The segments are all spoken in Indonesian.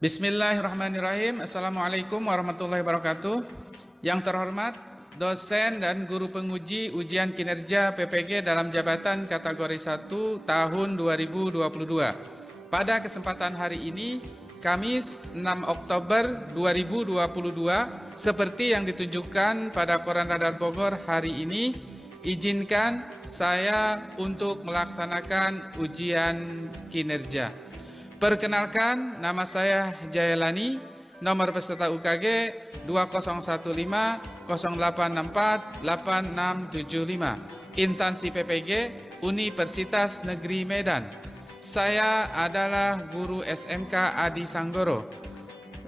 Bismillahirrahmanirrahim. Assalamualaikum warahmatullahi wabarakatuh. Yang terhormat dosen dan guru penguji ujian kinerja PPG dalam jabatan kategori 1 tahun 2022. Pada kesempatan hari ini, Kamis 6 Oktober 2022, seperti yang ditunjukkan pada Koran Radar Bogor hari ini, izinkan saya untuk melaksanakan ujian kinerja. Perkenalkan, nama saya Jayalani, nomor peserta UKG 2015-0864-8675, instansi PPG Universitas Negeri Medan. Saya adalah guru SMK Adi Sanggoro,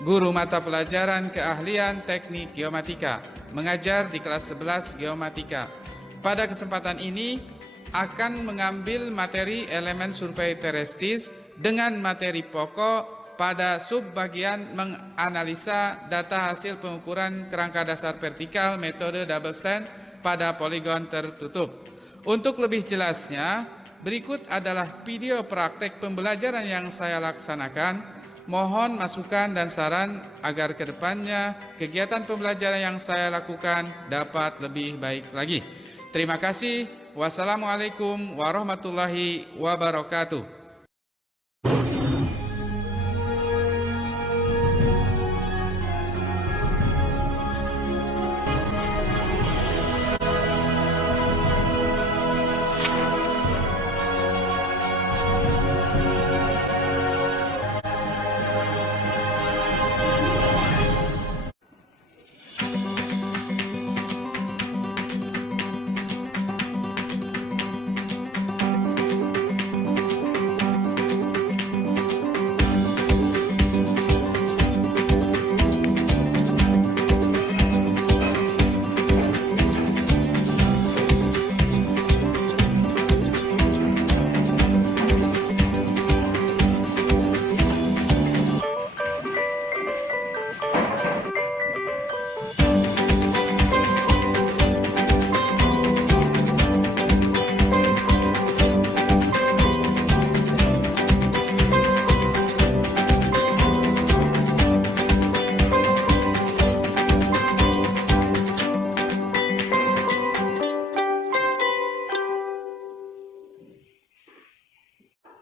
guru mata pelajaran keahlian teknik geomatika, mengajar di kelas 11 geomatika. Pada kesempatan ini akan mengambil materi elemen survei terestis dengan materi pokok pada subbagian menganalisa data hasil pengukuran kerangka dasar vertikal metode double stand pada poligon tertutup. Untuk lebih jelasnya, berikut adalah video praktek pembelajaran yang saya laksanakan. Mohon masukan dan saran agar kedepannya kegiatan pembelajaran yang saya lakukan dapat lebih baik lagi. Terima kasih. Wassalamualaikum warahmatullahi wabarakatuh.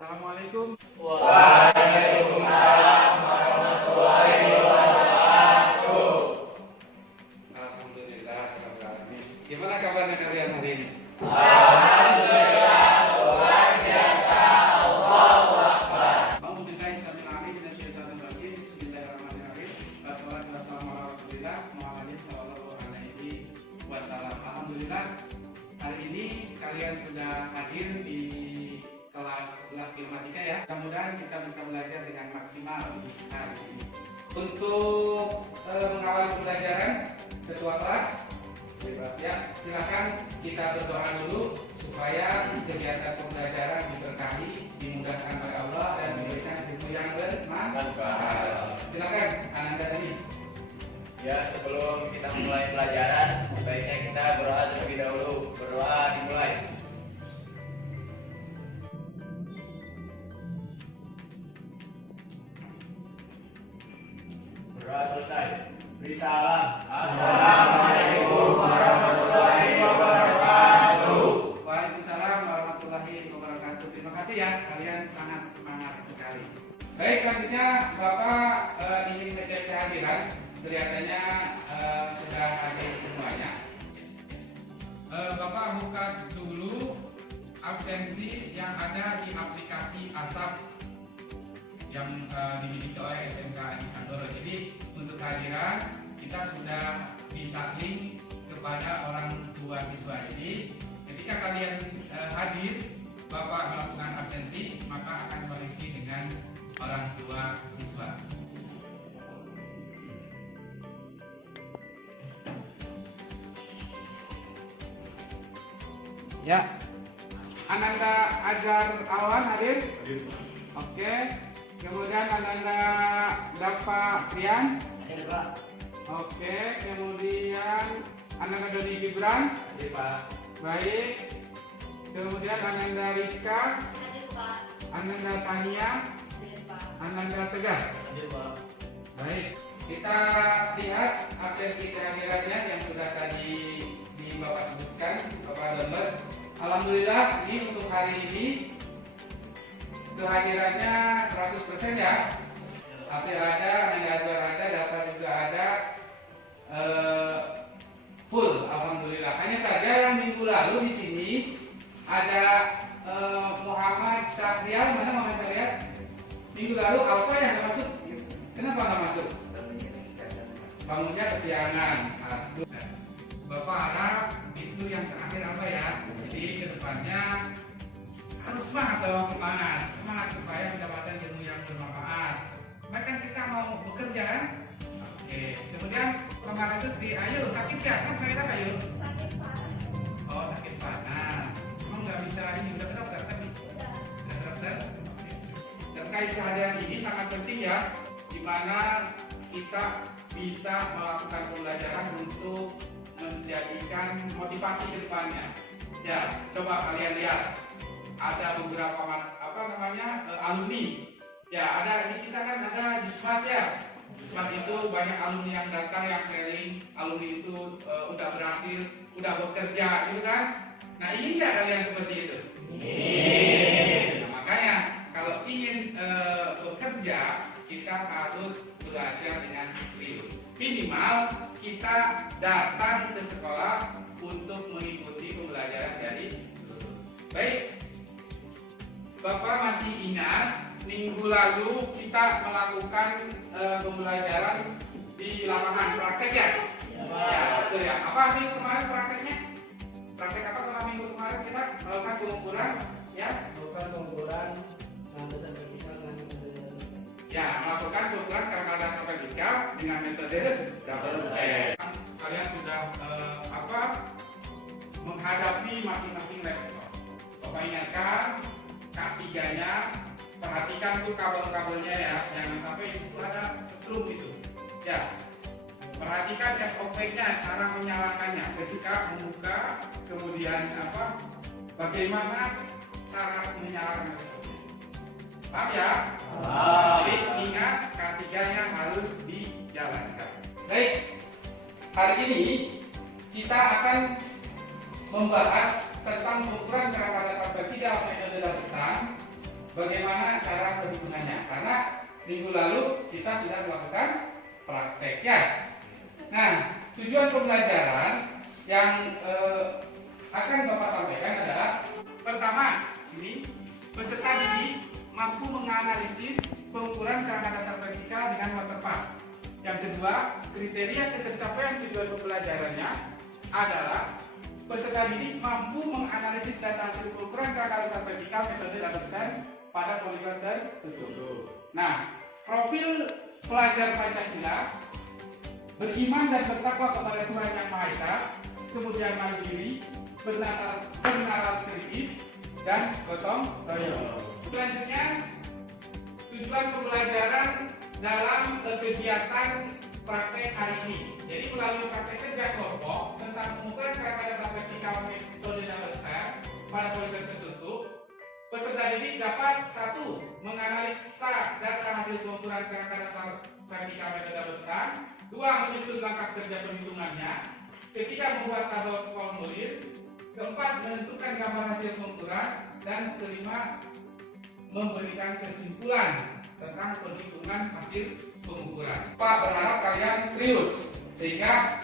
Assalamualaikum. Waalaikumsalam warahmatullahi wabarakatuh. Alhamdulillah. Gimana kabarnya kalian hari ini? Alhamdulillah, luar biasa. Allahu Akbar. Alhamdulillah, Bismillahirrahmanirrahim. Bismillahirrahmanirrahim. Wassalatu wassalamu ala Rasulillah Muhammadin sallallahu alaihi wasallam. Alhamdulillah, hari ini kalian sudah hadir di kelas geomatika ya. Mudah-mudahan kita bisa belajar dengan maksimal di hari ini. Untuk mengawali pembelajaran, ketua kelas ya, silakan kita berdoa dulu supaya kegiatan pembelajaran diberkahi, dimudahkan oleh Allah dan diberikan ilmu yang bermanfaat. Silakan Ananda ini. Ya, sebelum kita mulai pelajaran, sebaiknya kita berdoa terlebih dahulu. Berdoa dimulai. Berdoa selesai. Beri salam. Assalamualaikum warahmatullahi wabarakatuh. Waalaikumsalam warahmatullahi wabarakatuh. Terima kasih ya, kalian sangat semangat sekali. Baik, selanjutnya Bapak ingin ngecek kehadiran. Kelihatannya sudah hadir semuanya. Bapak buka dulu absensi yang ada di aplikasi ASAP yang dimiliki oleh SMK Adi Sanggoro. Jadi untuk kehadiran kita sudah bisa link kepada orang tua siswa. Jadi ketika kalian hadir, Bapak melakukan absensi, maka akan koneksi dengan orang tua siswa. Ya, Ananda Ajar Awan hadir? Hadir. Oke. Kemudian Ananda Dapa Prian? Hadir, Pak. Oke. Kemudian Ananda Dodi Gibran? Hadir, Pak. Baik. Kemudian Ananda Rizka? Hadir, Pak. Ananda Tania? Hadir, Pak. Ananda Tegar. Hadir Pak. Baik, kita lihat absensi kehadirannya yang sudah tadi di Bapak sebutkan, Bapak Lembet. Alhamdulillah ini untuk hari ini kehadirannya 100% ya. Hasil ada, manajer ada, data juga ada, full. Alhamdulillah. Hanya saja yang minggu lalu di sini ada Muhammad Syahrial. Mana Muhammad Syahrial? Minggu lalu apa yang nggak masuk? Kenapa nggak masuk? Bangunnya kesiangan. Bapak harap itu yang terakhir apa ya? Jadi kedepannya harus semangat dong, semangat supaya mendapatkan ilmu yang bermanfaat. Bahkan kita mau bekerja kan? Oke. Kemudian kemarin itu si Ayu sakit ya? Kan sakit apa Ayu? Sakit panas. Oh sakit panas. Emang nggak bisa ini udah ke dokter tadi? Udah ke dokter? Oke. Terkait kehadiran ini sangat penting ya, di mana kita bisa melakukan pembelajaran untuk menjadikan motivasi ke depannya. Ya, coba kalian lihat. Ada beberapa alumni. Ya, ada di kita kan ada Jismat ya. Jismat itu banyak alumni yang datang yang sharing, alumni itu udah berhasil, udah bekerja gitu kan. Nah, ingin nggak kalian seperti itu? Ingin. Nah, makanya kalau ingin bekerja, kita harus belajar dengan serius. Minimal kita datang ke sekolah untuk mengikuti pembelajaran dari guru. Baik, Bapak masih ingat minggu lalu kita melakukan pembelajaran di lapangan praktek ya? Ya, betul ya. Apa minggu kemarin prakteknya? Praktek apa kalau minggu kemarin kita melakukan pengukuran? Ya, Melakukan pengukuran landasan vertikal dengan metode. ya, melakukan pengukuran karena dasar vertikal dengan metode double step. Kalian sudah menghadapi masing-masing laptop. Bapak ingatkan K3-nya, perhatikan tuh kabel-kabelnya ya, jangan sampai itu ada setrum itu. Ya, perhatikan SOP-nya, cara menyalakannya ketika membuka, kemudian bagaimana cara menyalakan laptopnya. Paham ya? Jadi ingat K3-nya harus dijalankan. Baik, hari ini kita akan membahas tentang pengukuran kerangka dasar vertikal metode Dabesan, bagaimana cara perhitungannya. Karena minggu lalu kita sudah melakukan praktek ya. Nah, tujuan pembelajaran yang akan Bapak sampaikan adalah pertama, sini peserta didik mampu menganalisis pengukuran kerangka dasar vertikal dengan waterpass. Yang kedua, kriteria ketercapaian tujuan pembelajarannya adalah peserta didik mampu menganalisis data hasil pengukuran kerangka dasar vertikal metode Dabesan pada poligon tertutup. Nah, profil pelajar Pancasila beriman dan bertakwa kepada Tuhan Yang Maha Esa, kemudian mandiri, bernalar kritis, dan gotong royong. Selanjutnya, tujuan pembelajaran dalam kegiatan praktek hari ini. Jadi melalui praktek kerja kelompok tentang pengukuran kerangka dasar vertikal metode Dabesan pada poligon tertutup, peserta didik dapat 1. Menganalisa data hasil pengukuran kerangka dasar vertikal metode Dabesan. 2. Menyusun langkah kerja perhitungannya. Ketiga, membuat tabel formulir. Keempat, menentukan gambar hasil pengukuran. Dan kelima, memberikan kesimpulan tentang perhitungan hasil pengukuran. Pak berharap kalian serius sehingga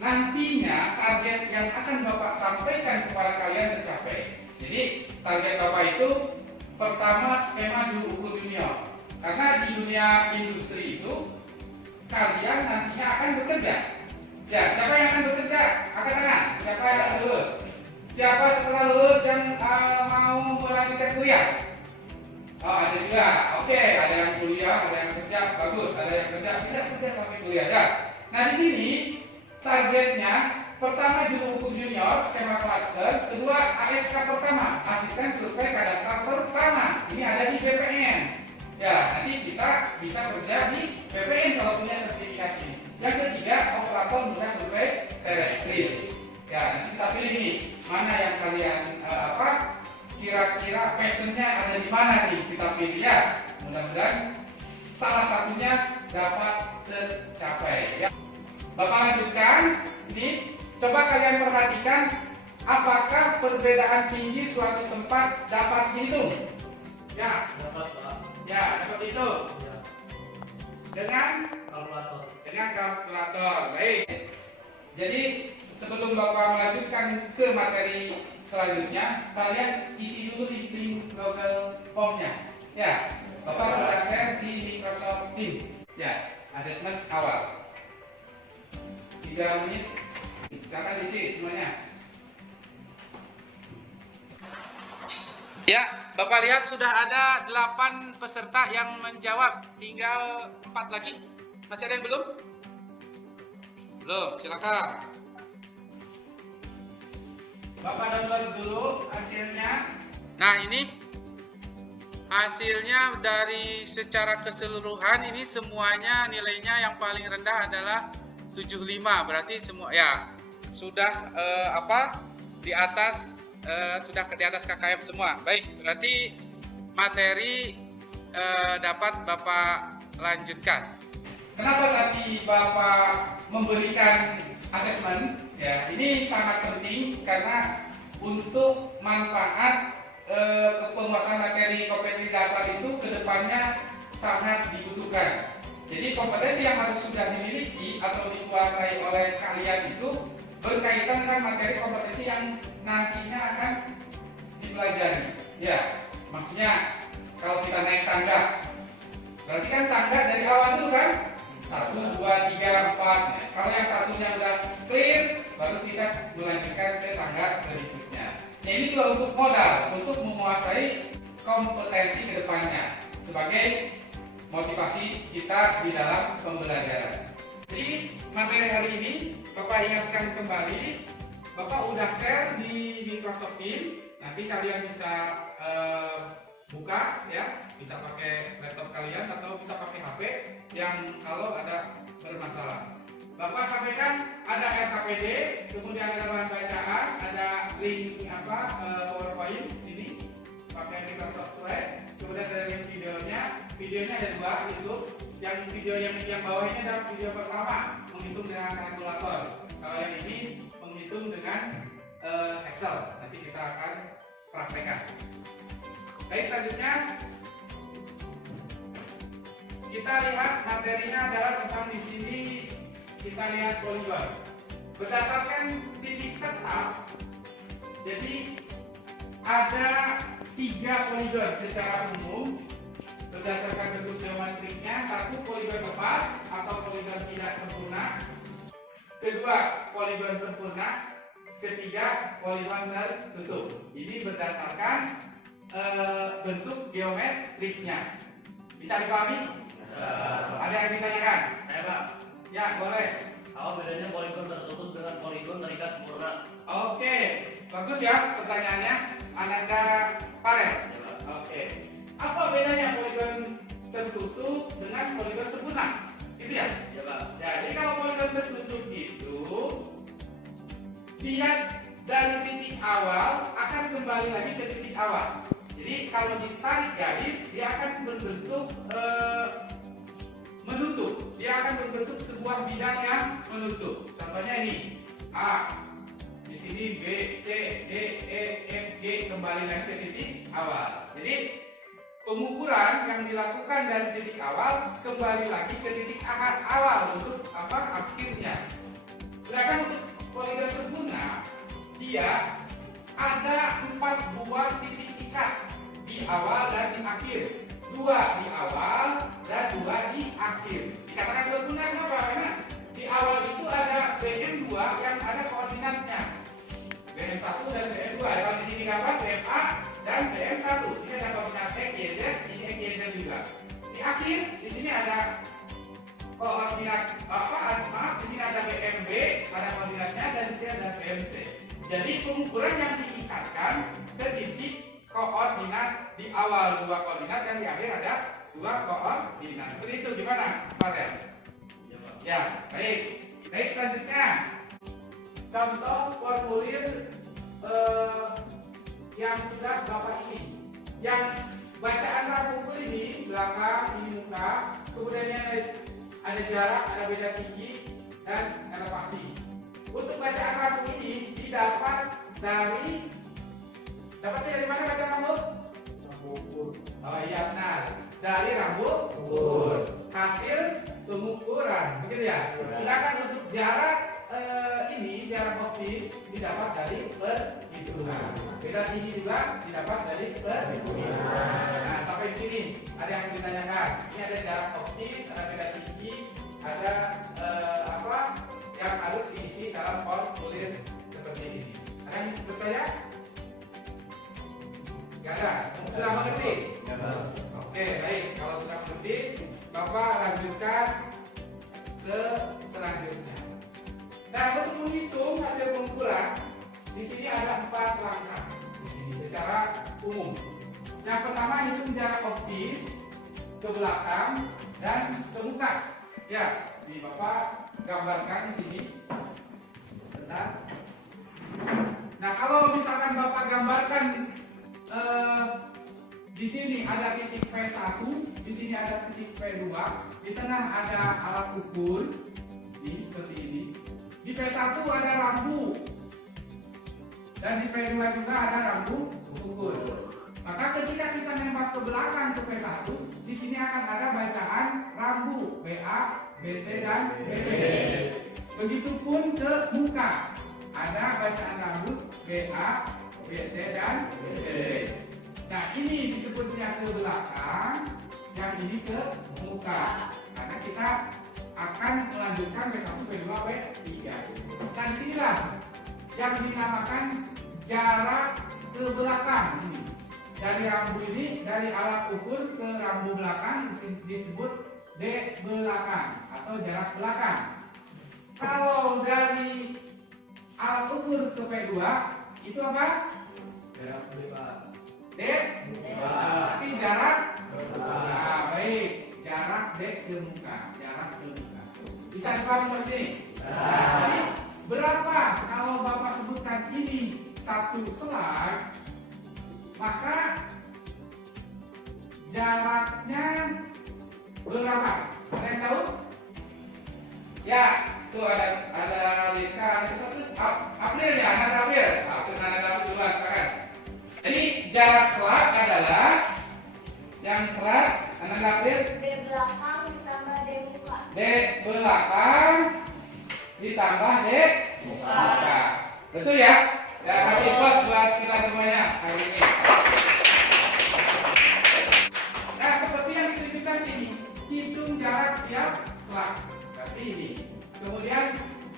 nantinya target yang akan Bapak sampaikan kepada kalian tercapai. Jadi target Bapak itu pertama skema guru ukur junior. Karena di dunia industri itu kalian nantinya akan bekerja. Ya, siapa yang akan bekerja? Angkat tangan. Siapa yang akan lulus? Siapa setelah lulus yang mau melanjutkan kuliah? Oh, ada juga. Oke, ada yang kuliah, ada yang kerja, bagus. Ada yang kerja sampai kuliah ya. Nah, di sini targetnya pertama juru ukur junior skema klaster, kedua ASK pertama, asisten survei kadastral pertama. Ini ada di BPN. Ya, nanti kita bisa kerja di BPN kalau punya sertifikat ini. Yang ketiga, operator guna survei terestris. Ya, nanti kita pilih nih mana yang kalian kira-kira passionnya ada di mana nih, kita pilih ya. Mudah-mudahan salah satunya dapat tercapai. Ya. Bapak lanjutkan. Ini coba kalian perhatikan apakah perbedaan tinggi suatu tempat dapat dihitung? Ya, Dapat Pak. ya dapat dihitung Ya. dengan Kalkulator. Baik. Jadi sebelum Bapak melanjutkan ke materi selanjutnya, kalian isi dulu di link Google Form-nya. Ya, Bapak sudah share di Microsoft Teams. Ya, asesmen awal. 3 menit. Silakan isi semuanya. Ya, Bapak lihat sudah ada 8 peserta yang menjawab. Tinggal 4 lagi. Masih ada yang belum? Belum, silakan. Bapak download dulu hasilnya. Nah, ini hasilnya dari secara keseluruhan ini semuanya nilainya yang paling rendah adalah 75. Berarti semua ya sudah di atas sudah di atas KKM semua. Baik, berarti materi dapat Bapak lanjutkan. Kenapa tadi Bapak memberikan asesmen? Ya, ini sangat penting karena untuk manfaat penguasaan materi kompetensi dasar itu kedepannya sangat dibutuhkan. Jadi kompetensi yang harus sudah dimiliki atau dikuasai oleh kalian itu berkaitan dengan materi kompetensi yang nantinya akan dipelajari. Ya, maksudnya kalau kita naik tangga, berarti kan tangga dari awal dulu kan? 1, 2, 3, 4. Kalau yang satunya udah clear, baru kita melanjutkan ke tangga berikutnya. Nah, ini juga untuk modal, untuk menguasai kompetensi kedepannya sebagai motivasi kita di dalam pembelajaran. Jadi materi hari ini Bapak ingatkan kembali, Bapak udah share di Microsoft Teams. Nanti kalian bisa buka ya, bisa pakai laptop kalian atau bisa pakai HP yang kalau ada bermasalah. Bapak sampaikan ada RKPD, kemudian ada bahan bacaan, ada link PowerPoint ini pakai Microsoft Word, kemudian ada link videonya ada 2 itu. Yang video yang bawah ini adalah video pertama menghitung dengan kalkulator. Kalau yang ini menghitung dengan Excel. Nanti kita akan praktekkan. Baik, selanjutnya kita lihat materinya adalah tentang di sini kita lihat poligon. Berdasarkan titik tetap, jadi ada 3 poligon secara umum berdasarkan bentuk geometriknya. 1 poligon lepas atau poligon tidak sempurna, 2 poligon sempurna, 3 poligon tertutup. Ini berdasarkan bentuk geometriknya. Bisa dipahami? Ada yang ditanyakan? Saya Pak. Ya, boleh. Apa bedanya poligon tertutup dengan poligon terikat sempurna? Oke, bagus ya pertanyaannya. Ananda Farel. Ya Pak. Oke. Apa bedanya poligon tertutup dengan poligon sempurna? Gitu ya? Ya Pak. Ya, jadi kalau poligon tertutup itu dia dari titik awal akan kembali lagi ke titik awal. Jadi kalau ditarik garis, dia akan berbentuk menutup. Dia akan berbentuk sebuah bidang yang menutup. Contohnya ini A, di sini B, C, D, E, F, G, kembali lagi ke titik awal. Jadi pengukuran yang dilakukan dari titik awal kembali lagi ke titik awal untuk akhirnya. Sedangkan untuk poligon sempurna, dia ada 4 buah titik ikat di awal dan di akhir. 2 di awal dan 2 di akhir. Dikatakan sempurna kenapa? Karena di awal itu ada BM2 yang ada koordinatnya. BM1 dan BM2. Kalau di sini dapat BMA dan BM1. Ini ada koordinat X, Y, Z, ini X, Y, Z juga. Di akhir di sini ada koordinat di sini ada BMB, ada koordinatnya, dan di sini ada BMT. Jadi pengukuran yang diikatkan ke titik koordinat di awal 2 koordinat dan di akhir ada 2 koordinat. Seperti itu, gimana, Pak Tel? Ya, baik. Baik, selanjutnya contoh formulir yang sudah Bapak isi. Yang bacaan rambut ukur ini belakang, ini muka, kemudian ada jarak, ada beda tinggi dan elevasi. Untuk bacaan rambut ini didapat dapatnya dari mana bacaan rambut? Oh iya benar, dari rambut ukur. Hasil pengukuran, begitu ya. Silakan untuk jarak jarak optis didapat dari perhitungan. Beda tinggi juga didapat dari perhitungan. Nah, sampai di sini ada yang ditanyakan. Ini ada jarak optis, ada beda tinggi, ada apa yang harus diisi dalam formulir seperti ini. Ada yang bertanya? Gak ada. Sudah mengerti? Oke, baik. Kalau sudah mengerti, Bapak lanjutkan ke selanjutnya. Nah, untuk menghitung hasil pengukuran, di sini ada 4 langkah. Di sini secara umum. Yang pertama hitung jarak optis ke belakang dan ke muka. Ya, ini Bapak gambarkan di sini. Bentar. Nah, kalau misalkan Bapak gambarkan di sini ada titik P1, di sini ada titik P2, di tengah ada alat ukur, ini seperti ini. Di P1 ada rambu, dan di P2 juga ada rambu ukur. Maka ketika kita nembak ke belakang ke P1, di sini akan ada bacaan rambu BA, BT dan BT. Begitupun ke muka, ada bacaan rambu BA, BT dan BT. Nah, ini disebutnya ke belakang, yang ini ke muka. Karena kita akan melanjutkan P1, P2, P3. Dan disinilah yang dinamakan jarak ke belakang ini. Dari rambu ini, dari alat ukur ke rambu belakang disebut D belakang atau jarak belakang. Kalau dari alat ukur ke P2 itu apa? Jarak belakang. D? Tapi jarak? Nah, baik. Jarak D ke muka. Jarak ke muka. Bisa dipahami seperti ini? Jadi, berapa kalau Bapak sebutkan ini satu slide, maka jaraknya berapa? Ada yang tahu? Ya, tuh ada Liska, ada sesuatu. April ya, anak April. Anak duluan sekarang. Jadi jarak slide adalah yang keras, anak April. D belakang ditambah D muka. D belakang ditambah D muka. Betul ya? Ya, kasih plus buat kita semuanya hari ini. Nah, seperti yang ditunjukkan sini, hitung jarak tiap slide. Berarti ini. Kemudian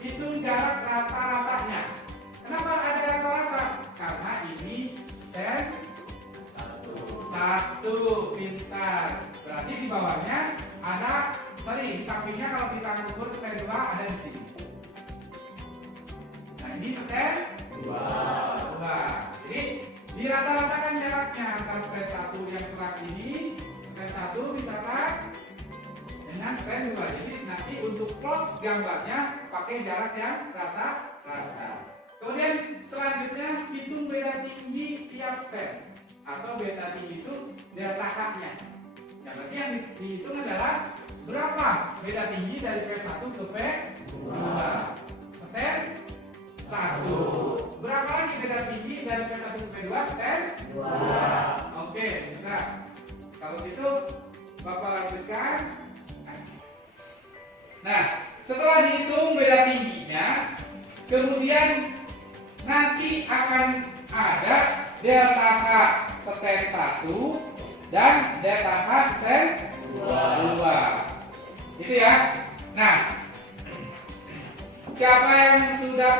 hitung jarak rata-ratanya. Kenapa ada rata-rata? Karena ini stand satu, pintar. Berarti di bawahnya ada, di sampingnya kalau kita ukur stand 2 ada di sini. Nah, ini stand 2. Jadi dirata-ratakan jaraknya antara stand 1 yang serat ini, stand 1 misalkan dengan stand 2. Jadi nanti untuk plot gambarnya pakai jarak yang rata-rata. Kemudian selanjutnya hitung beda tinggi tiap stand, atau beta tinggi itu delta H-nya. Yang berarti yang dihitung adalah berapa beda tinggi dari P1 ke P2. Stand 1. Berapa lagi beda tinggi dari P1 ke P2? Stand 2. Oke, sudah. Kalau gitu Bapak lanjutkan. Nah, setelah dihitung beda tingginya, kemudian nanti akan ada delta H stand 1 dan delta H stand 2. Itu ya. Nah, siapa yang sudah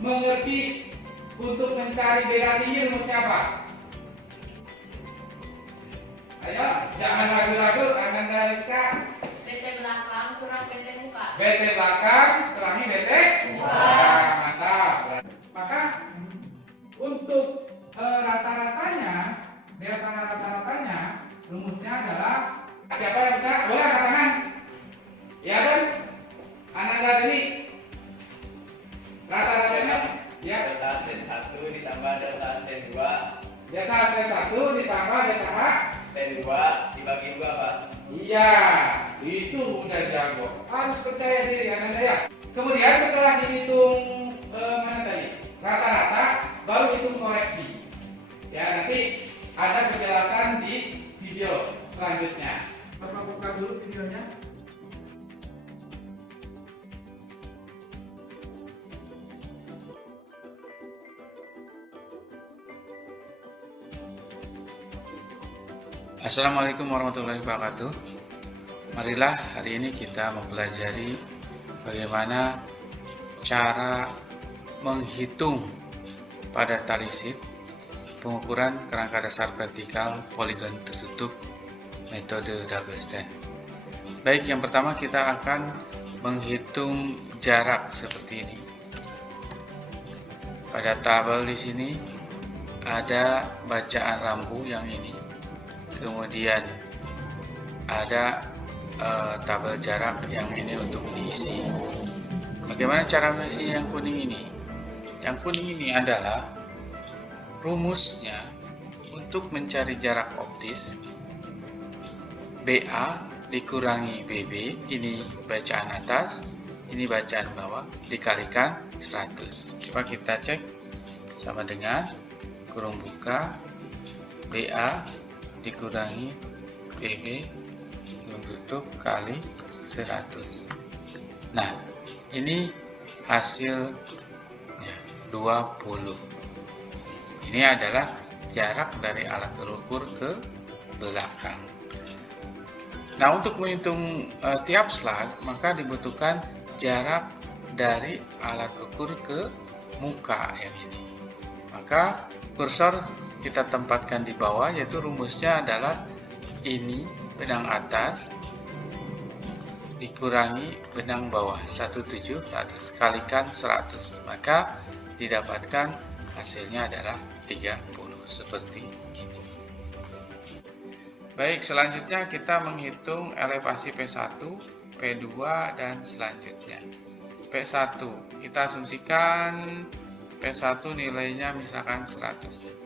mengerti untuk mencari beda tinggi rumus siapa? Ayo, jangan ragu-ragu, Ananda Rizka. BT belakang kurang BT muka. BT belakang kurangi BT muka. Nah, mantap. Maka untuk rata-ratanya, delta rata-ratanya rumusnya adalah, siapa yang bisa? Boleh angkat tangan. Ya kan? Ananda Deli. Rata-ratanya ya. Delta stand 1 ditambah delta stand 2. Delta stand 1 ditambah delta H stand 2 dibagi 2, Pak. Iya, itu udah jago. Harus percaya diri anak ya. Kemudian setelah dihitung mana tadi? Rata-rata, baru hitung koreksi. Ya, nanti ada penjelasan di video selanjutnya. Bapak buka dulu videonya. Assalamualaikum warahmatullahi wabarakatuh. Marilah hari ini kita mempelajari bagaimana cara menghitung pada tali sheet pengukuran kerangka dasar vertikal poligon tertutup metode double stand. Baik, yang pertama kita akan menghitung jarak seperti ini. Pada tabel di sini ada bacaan rambu yang ini. Kemudian ada tabel jarak yang ini untuk diisi. Bagaimana cara mengisi yang kuning ini? Yang kuning ini adalah rumusnya untuk mencari jarak optis BA dikurangi BB, ini bacaan atas, ini bacaan bawah, dikalikan 100. Coba kita cek, sama dengan kurung buka BA dikurangi BB kurung tutup kali 100. Nah, ini hasilnya 20. Ini adalah jarak dari alat ukur ke belakang. Nah, untuk menghitung tiap slag, maka dibutuhkan jarak dari alat ukur ke muka yang ini. Maka kursor kita tempatkan di bawah, yaitu rumusnya adalah ini benang atas dikurangi benang bawah 1700 kalikan 100, maka didapatkan hasilnya adalah 30 seperti ini. Baik, selanjutnya kita menghitung elevasi P1, P2 dan selanjutnya. P1 kita asumsikan P1 nilainya misalkan 100.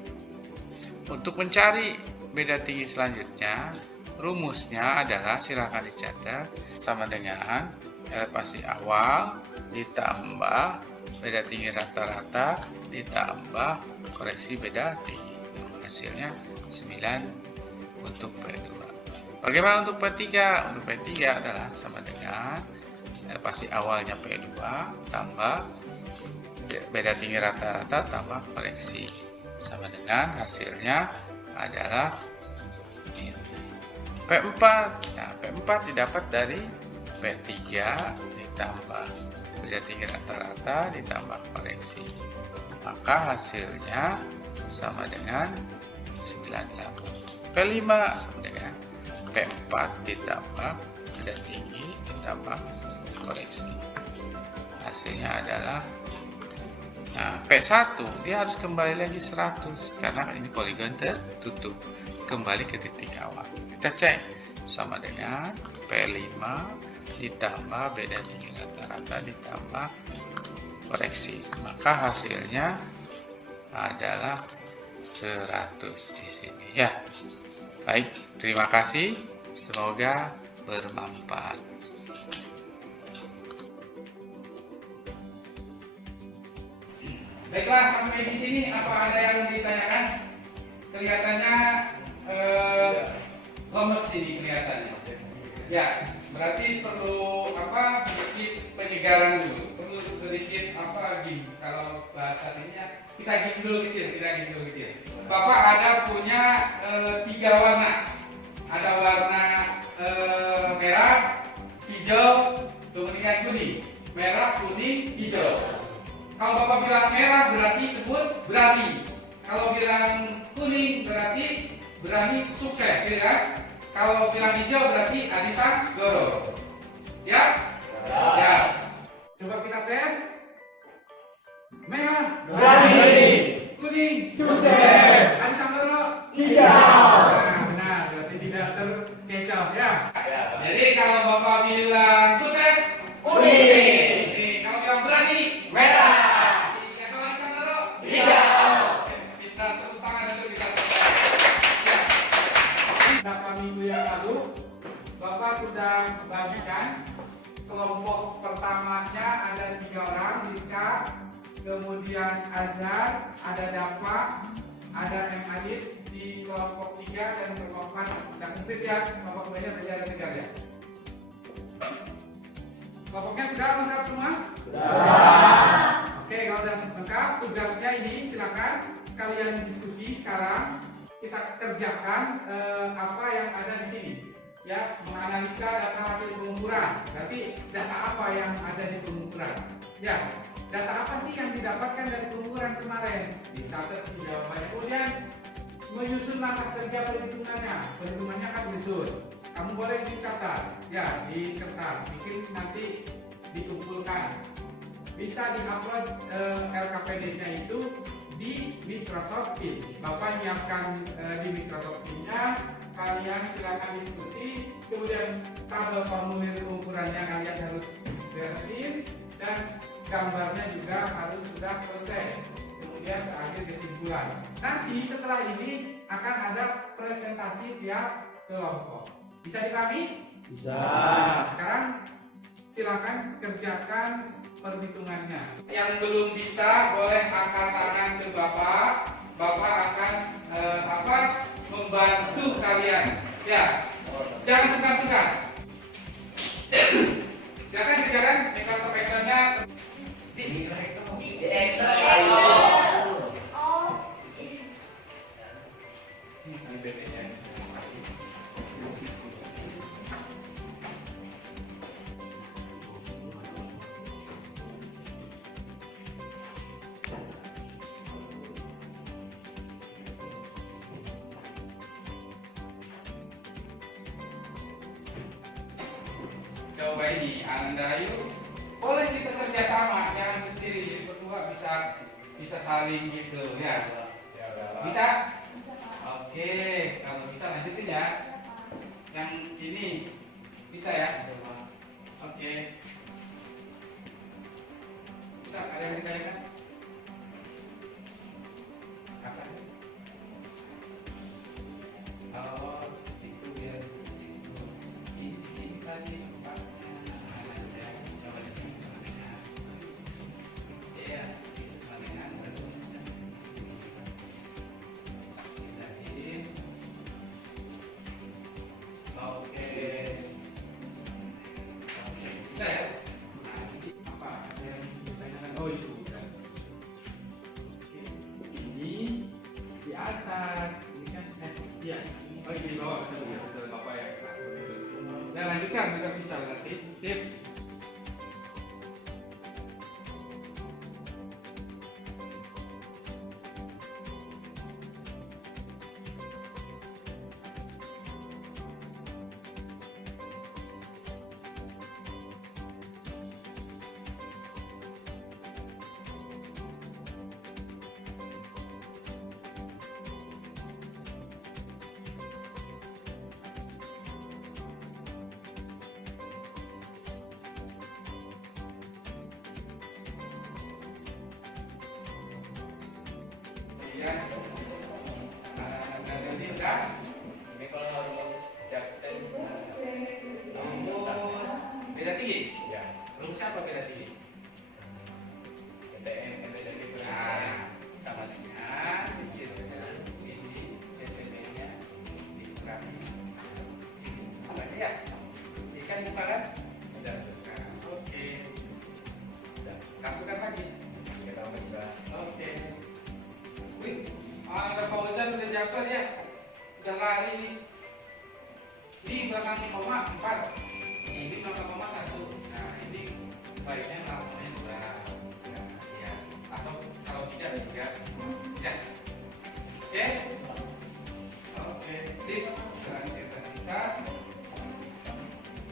Untuk mencari beda tinggi selanjutnya, rumusnya adalah, silakan dicatat, sama dengan elevasi awal ditambah beda tinggi rata-rata ditambah koreksi beda tinggi. Hasilnya 9 untuk P2. Bagaimana untuk P3? Untuk P3 adalah sama dengan elevasi awalnya P2 tambah beda tinggi rata-rata tambah koreksi, sama dengan hasilnya adalah ini. P4. Nah, P4 didapat dari P3 ditambah beda tinggi rata-rata ditambah koreksi. Maka hasilnya sama dengan 98. P5 sama dengan P4 ditambah beda tinggi ditambah koreksi. Hasilnya adalah, nah, P1 dia harus kembali lagi 100 karena ini poligon tertutup, kembali ke titik awal. Kita cek, sama dengan P5 ditambah beda tinggi rata-rata ditambah koreksi, maka hasilnya adalah 100 di sini ya. Baik, terima kasih, semoga bermanfaat. Baiklah, sampai di sini apa ada yang ditanyakan? Kelihatannya lemes ini kelihatannya. Ya, berarti perlu sedikit penyegaran dulu. Perlu sedikit gym. Kalau bahasa ininya kita gym dulu kecil. Bapak ada punya 3 warna. Ada warna merah, hijau, kemudian kuning. Merah, kuning, hijau. Kalau Bapak bilang merah berarti sebut berani. Kalau bilang kuning berarti berani sukses, ya kan? Kalau bilang hijau berarti Adisa Goro. Ya? Ya. Coba kita tes. Merah berani. Kuning sukses. Adisa Goro hijau. Nah, benar, berarti tidak terkecoh ya. Jadi kalau Bapak bilang sukses kuning. Kalau bilang berani merah. ada 3 orang, Rizka, kemudian Azhar, ada Dafa, ada M. Adit di kelompok 3 dan kelompok 4. Sudah komplit ya, kelompok lainnya berarti ada 3 ya. Kelompoknya sudah lengkap semua? Sudah. Oke, kalau sudah lengkap, tugasnya ini silakan kalian diskusi sekarang. Kita kerjakan apa yang ada di sini. Ya, menganalisa data hasil pengukuran. Berarti data apa yang ada di pengukuran? Ya, data apa sih yang didapatkan dari pengukuran kemarin? Dicatat di jawabannya. Kemudian menyusun langkah kerja perhitungannya. Perhitungannya kan menyusun. Kamu boleh dicatat, ya di kertas. Bikin nanti dikumpulkan. Bisa diupload LKPD-nya itu di Microsoft Teams. Bapak nyiapkan di Microsoft Teams-nya, kalian silakan diskusi, kemudian tabel formulir pengukurannya kalian harus beresin dan gambarnya juga harus sudah selesai. Kemudian terakhir kesimpulan. Nanti setelah ini akan ada presentasi tiap kelompok. Bisa dipahami? Bisa. Nah, sekarang silakan kerjakan perhitungannya. Yang belum bisa boleh angkat tangan ke Bapak. Bapak akan membantu kalian. Ya, jangan sungkan-sungkan. Silakan kerjakan Microsoft Excel-nya di Excel. Oh, Coba ini, Anda yuk. Boleh kita kerjasama, jangan sendiri. Jadi berdua bisa saling gitu ya. Bisa? Oke, kalau bisa lanjutin ya. Yang ini bisa ya? Oke. Bisa, ada yang ditanyakan? Apa? Oh, itu biar di situ. Ini di sini tadi tempatnya. Ya, coba di sini sama dengan. Ya, di situ sama dengan. Pindahin. Oke. Bisa ya? Nah, ini apa? Ada yang ditanyakan? Oh, itu bukan. Oke. Ini di atas. Ini kan ya. Oh, ini di bawah betul ya, betul Bapak yang satu. Dan lanjutkan kita bisa berarti. Sip. Ya. Dan ini udah. Ini kalau harus jaksen Rumus beda tinggi. ya Rumusnya apa beda tinggi? PTM beda gitu Ya, sama dengan ini CCD-nya dikurangi. Berarti ya, ikan buka kan? udah Nah, oke. udah Lakukan lagi. kita udah Oke. Wih, ada Fauzan udah jatuh ya. Udah lari nih. Ini belakang koma 4. Ini belakang koma 1. Nah, ini baiknya langsungnya 2. Nah, ya. Atau kalau tidak 3. Ya. Oke. Oke. Sip. Sekarang kita bisa.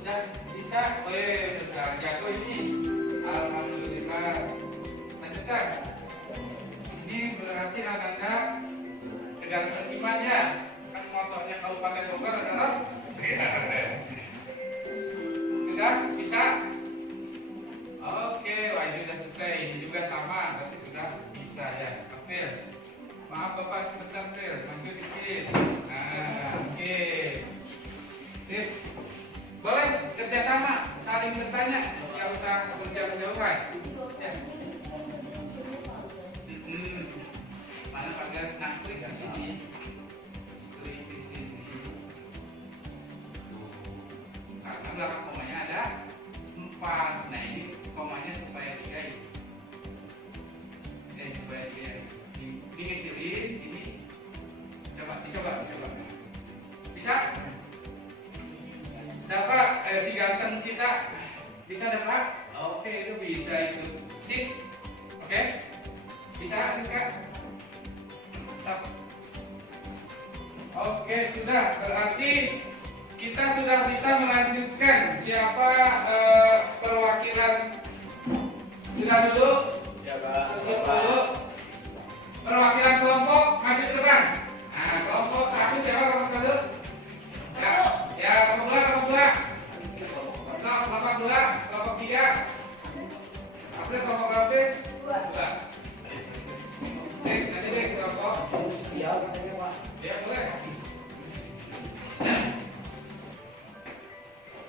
Udah bisa. Udah jago ini. Alhamdulillah. Lanjutkan. Ini berarti Anda negara beriman ya. Kan motonya Kabupaten Bogor adalah sudah bisa. Oke, wah ini sudah selesai. Ini juga sama, berarti sudah bisa ya. April, maaf Bapak sebentar April, maju dikit. Nah, oke. Sip. Boleh kerjasama, saling bertanya. Yang usah berjauh-jauhan. Ya. Mana pada klik ke sini. Klik di sini. Karena belakang komanya ada 4. Nah ini komanya supaya 3 ini. Supaya dia dikecilin ini. Dicoba. Bisa? Dapat si ganteng kita bisa dapat? Oke, itu bisa itu. Sip. Oke. Bisa Kak? Oke, sudah. Berarti kita sudah bisa melanjutkan siapa perwakilan. Sudah dulu? Ya, Pak. Tutup dulu. Perwakilan kelompok maju ke depan. Nah, kelompok 1 siapa kelompok 1? Ya, kelompok 2. Kelompok 2, kelompok 3. Apa kelompok berapa? 2. Nanti deh kelompok. Ya, katanya Pak. Ya, boleh.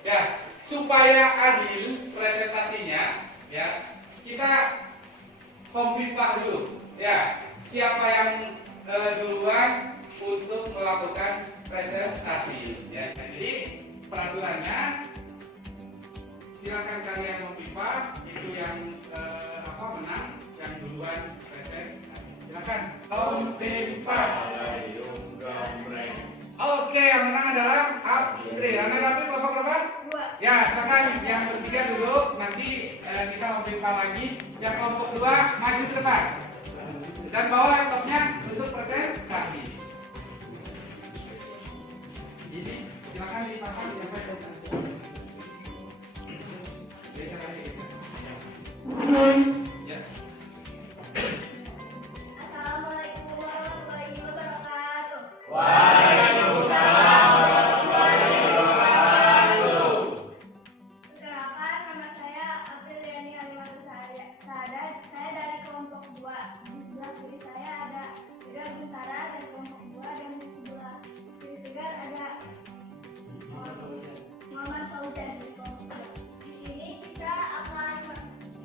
Ya, supaya adil presentasinya, ya, kita kompilasi dulu. Ya, siapa yang duluan untuk melakukan presentasi. Ya, jadi peraturannya silakan kalian mempipa itu yang menang yang duluan presentasi. Silakan mempipa. Oke, yang menang adalah Apri. Anak Apri kelompok berapa? 2. Ya, silakan yang bertiga dulu. Nanti kita mempipa lagi. Yang kelompok 2 maju ke depan dan bawa laptopnya untuk presentasi. Jadi silakan dipasang sampai selesai. Biasa kali gitu. Ya. Assalamualaikum warahmatullahi wabarakatuh. Waalaikumsalam warahmatullahi wabarakatuh. Perkenalkan, nama saya Apriliani Alimatul Sahadat. Saya dari kelompok 2. Di sebelah kiri saya ada Tegar Bintara dari kelompok 2 dan di sebelah kiri Tegar ada Muhammad Fauzan dari kelompok 2. Di sini kita akan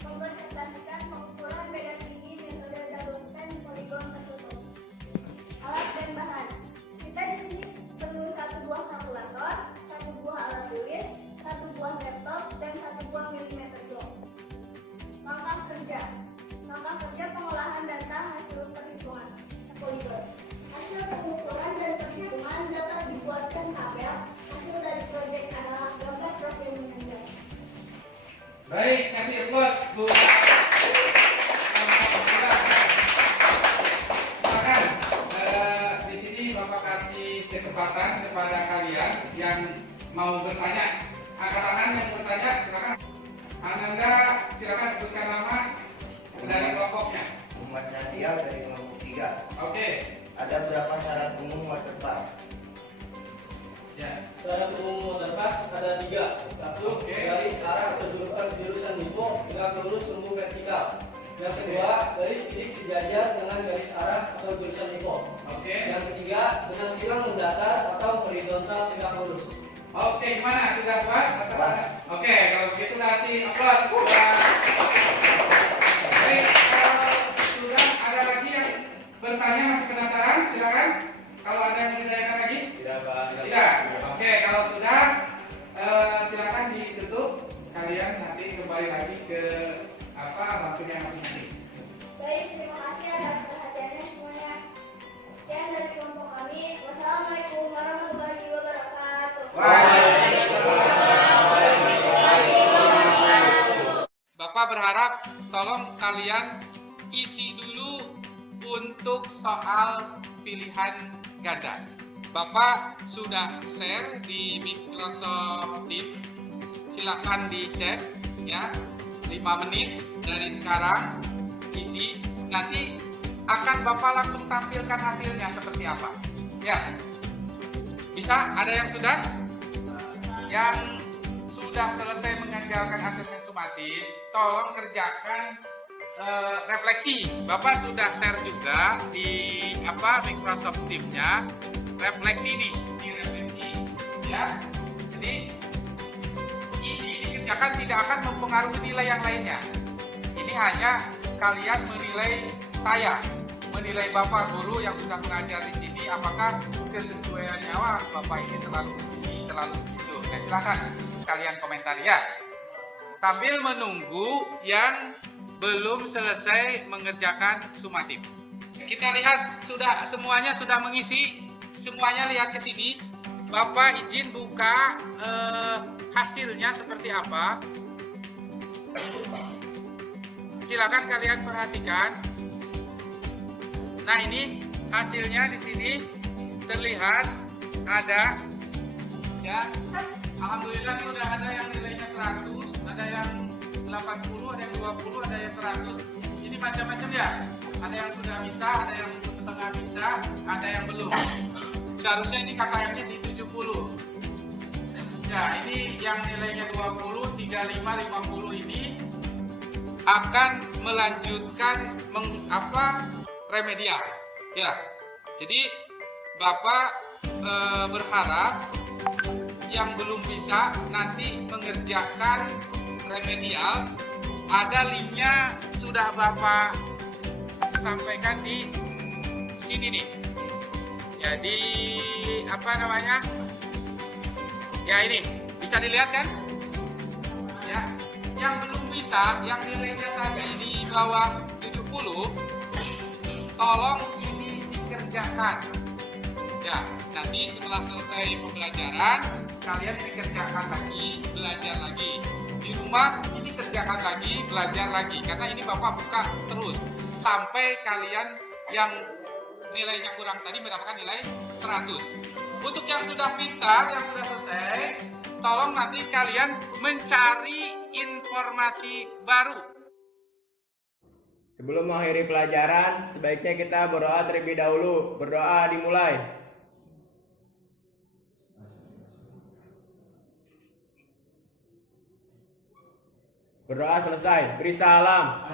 mempresentasikan pengukuran beda tinggi metode double stand poligon tertutup. Alat dan bahan. Kita di sini perlu 1 buah kalkulator, 1 buah alat tulis, 1 buah laptop, dan 1 buah milimeter blok. Langkah kerja pengolahan data hasil perhitungan poligon. Hasil pengukuran dan perhitungan dapat dibuatkan tabel. Hasil dari proyek adalah gambar profil manajer. Baik, kasih applause Bu. Silakan di sini Bapak kasih kesempatan kepada kalian yang mau bertanya. Angkat tangan yang bertanya, silakan. Ananda, silakan sebutkan nama dari kelompoknya. Muhammad Syahrial dari kelompok 3. Oke. Ada berapa syarat umum waterpass? Ya. Syarat umum waterpass ada 3. 1. Oke. Garis arah atau jurusan info tegak lurus sumbu vertikal. Yang kedua, garis titik sejajar dengan garis arah atau jurusan info. Oke. Yang ketiga, benang silang mendatar atau horizontal tegak lurus. Oke, gimana? Sudah puas? Puas. Oke, kalau begitu kasih applause. Baik, sudah ada lagi yang bertanya masih penasaran? Silakan. Kalau ada yang ditanyakan lagi? Tidak, Pak. Tidak. Oke, kalau sudah silakan ditutup. Kalian nanti kembali lagi ke waktunya masing-masing. Baik, terima kasih atas perhatiannya semuanya. Sekian dari kelompok kami. Wassalamualaikum warahmatullahi wabarakatuh. Bapak berharap tolong kalian isi dulu untuk soal pilihan ganda. Bapak sudah share di Microsoft Teams. Silakan dicek ya. 5 menit dari sekarang isi, nanti akan Bapak langsung tampilkan hasilnya seperti apa. Ya. Bisa? Ada yang sudah? Yang sudah selesai mengajarkan hasilnya sumatif, tolong kerjakan refleksi. Bapak sudah share juga di Microsoft Teams-nya refleksi ini, di refleksi ya. Jadi ini dikerjakan kebijakan tidak akan mempengaruhi nilai yang lainnya. Ini hanya kalian menilai saya, menilai Bapak guru yang sudah mengajar di sini, apakah kesesuaiannya Bapak ini terlalu tinggi, terlalu itu. Nah, silakan kalian komentari ya. Sambil menunggu yang belum selesai mengerjakan sumatif. Kita lihat semuanya sudah mengisi, semuanya lihat ke sini. Bapak izin buka hasilnya seperti apa. Silakan kalian perhatikan. Nah, ini hasilnya di sini terlihat ada ya. Alhamdulillah ini udah ada yang nilainya 100, ada yang 80, ada yang 20, ada yang 100. Ini macam-macam ya. Ada yang sudah bisa, ada yang setengah bisa, ada yang belum. Seharusnya ini KKM-nya di 70. Ya, ini yang nilainya 20, 35, 50 ini akan melanjutkan remedial. Ya. Jadi Bapak berharap yang belum bisa nanti mengerjakan remedial, ada linknya sudah Bapak sampaikan di sini nih. Jadi ya ini bisa dilihat kan ya. Yang belum bisa, yang nilainya tadi di bawah 70, tolong ini dikerjakan ya. Nanti setelah selesai pembelajaran kalian dikerjakan lagi, belajar lagi di rumah, ini kerjakan lagi, belajar lagi, karena ini Bapak buka terus sampai kalian yang nilainya kurang tadi mendapatkan nilai 100. Untuk yang sudah pintar, yang sudah selesai, tolong nanti kalian mencari informasi baru. Sebelum mengakhiri pelajaran, sebaiknya kita berdoa terlebih dahulu. Berdoa dimulai. Berdoa selesai. Beri salam.